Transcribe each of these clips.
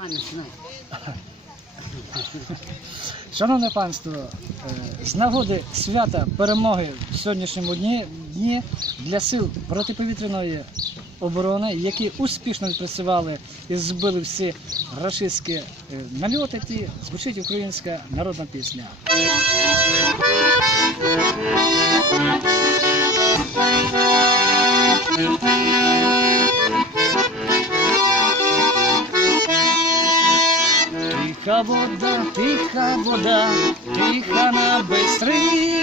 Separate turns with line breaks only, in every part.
Шановне панство, е, з нагоди свята перемоги в сьогоднішньому дні, дні для сил протиповітряної оборони, які успішно відпрацювали і збили всі рашистські е, нальоти, ті, звучить українська народна пісня. Тиха вода, тиха вода, тиха на бистрі.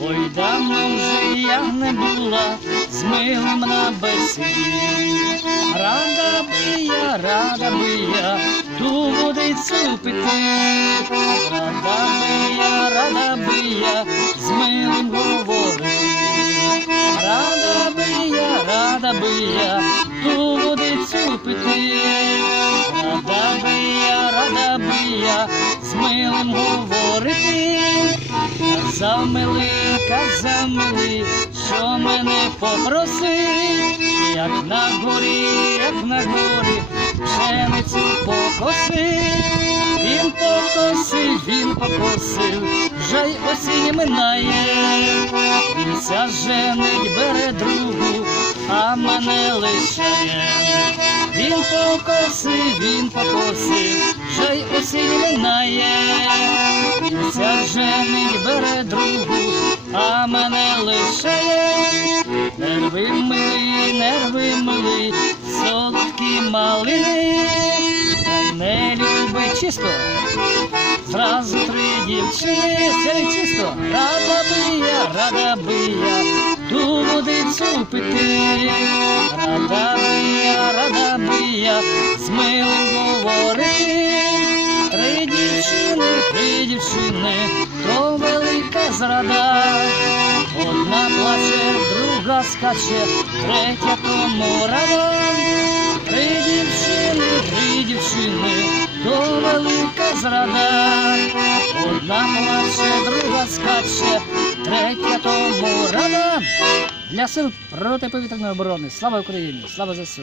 Ой, давно вже я не була з милим на бесіді. Рада би я, рада би я ту водицю пити. Рада би я, рада би я з милим говорити. Рада би я, рада би я ту водицю пити. Я з милим говорити. Казав милий, що мене попросив, як на горі, як на горі, пшеницю покосив. Він покосив, він покосив, вже й осінь минає. Він ся женить, бере другу, а мене лишає. Він покосив, він покосив, вже й осінь минає. Ся бере другу, а мене лишає. Нерви милі, нерви милі, солодкі малини, не любить чисто. Зразу три дівчини, це чисто, рада би я, рада би я, ту водицю пити, велика. Одна плаче, друга скаче, третя тому рада. Три дівчини, три дівчини, то велика зрада. Одна плаче, друга скаче, третя тому рада. Для сил протиповітряної оборони. Слава Україні! Слава ЗСУ!